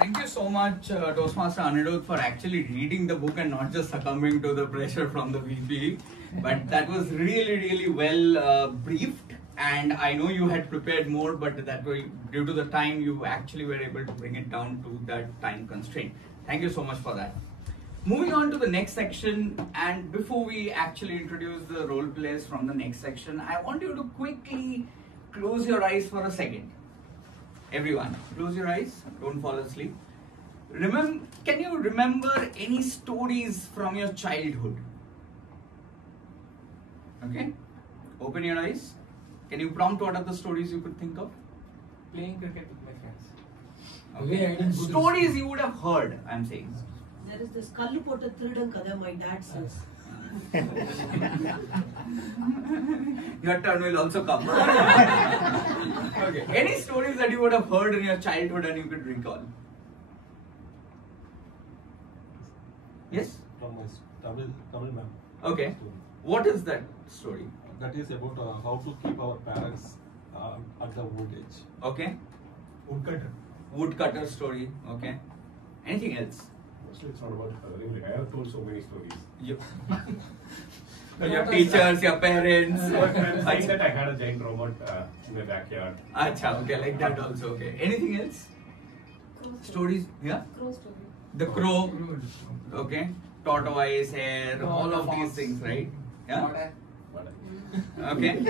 Thank you so much, Toastmaster Anirudh, for actually reading the book and not just succumbing to the pressure from the VP. But that was really, really well briefed. And I know you had prepared more, but that way, due to the time, you actually were able to bring it down to that time constraint. Thank you so much for that. Moving on to the next section, and before we actually introduce the role players from the next section, I want you to quickly close your eyes for a second. Everyone, close your eyes, don't fall asleep. Can you remember any stories from your childhood? Okay, open your eyes. Can you prompt what are the stories you could think of? Playing cricket with my friends. Okay. Stories you would have heard, I'm saying. There is this Kallu Potta Thirudan Kada my dad says. Your turn will also come. Okay. Any stories that you would have heard in your childhood and you could recall? Yes? From my Tamil ma'am. Okay. What is that story? That is about how to keep our parents at the old age. Okay. Woodcutter. Woodcutter story. Okay. Anything else? Mostly it's not about really. I have told so many stories. Your teachers, your parents. Saying that I had a giant robot in my backyard. Acha, okay, like that also. Okay. Anything else? Stories? Yeah. Crow story. The crow. Okay. Tortoise hair. All of these things, right? Yeah. Okay.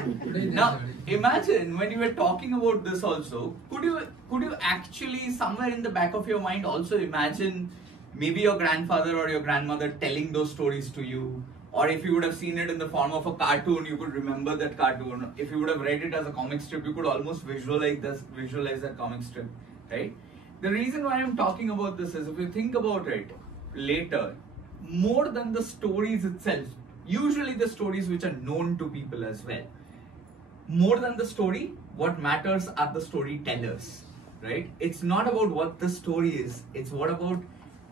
Now imagine when you were talking about this also, could you actually somewhere in the back of your mind also imagine maybe your grandfather or your grandmother telling those stories to you, or if you would have seen it in the form of a cartoon, you could remember that cartoon. If you would have read it as a comic strip, you could almost visualize that comic strip, right? The reason why I'm talking about this is if you think about it later, more than the stories itself, usually the stories which are known to people as well. More than the story, what matters are the storytellers, right? It's not about what the story is, it's what about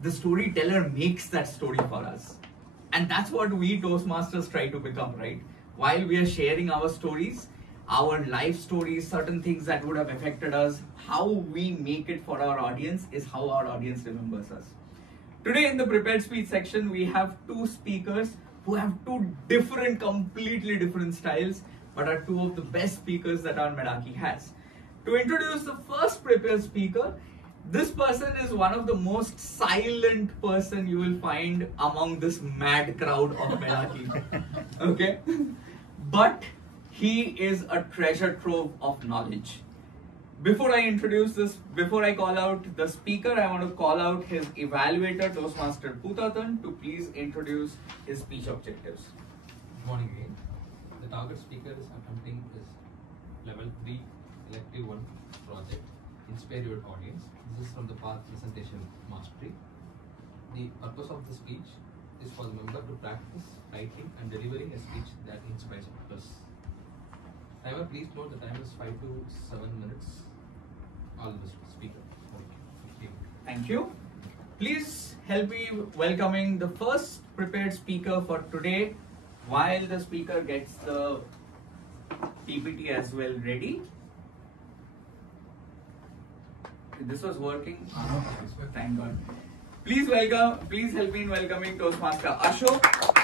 the storyteller makes that story for us. And that's what we Toastmasters try to become, right? While we are sharing our stories, our life stories, certain things that would have affected us, how we make it for our audience is how our audience remembers us. Today in the prepared speech section, we have two speakers who have two completely different styles, but are two of the best speakers that our Meraki has. To introduce the first prepared speaker, this person is one of the most silent person you will find among this mad crowd of Meraki. Okay? But he is a treasure trove of knowledge. Before I introduce this, before I call out the speaker, I want to call out his evaluator, Toastmaster Putatan, to please introduce his speech objectives. Good morning again. The target speaker is attempting his level 3 elective 1 project, Inspire Your Audience. This is from the path presentation mastery. The purpose of the speech is for the member to practice writing and delivering a speech that inspires others. Timer, please note the time is 5 to 7 minutes. All the speaker. Okay. Thank you. Please help me welcoming the first prepared speaker for today while the speaker gets the PPT as well ready. This was working. Thank God. Please help me in welcoming Toastmaster Ashok.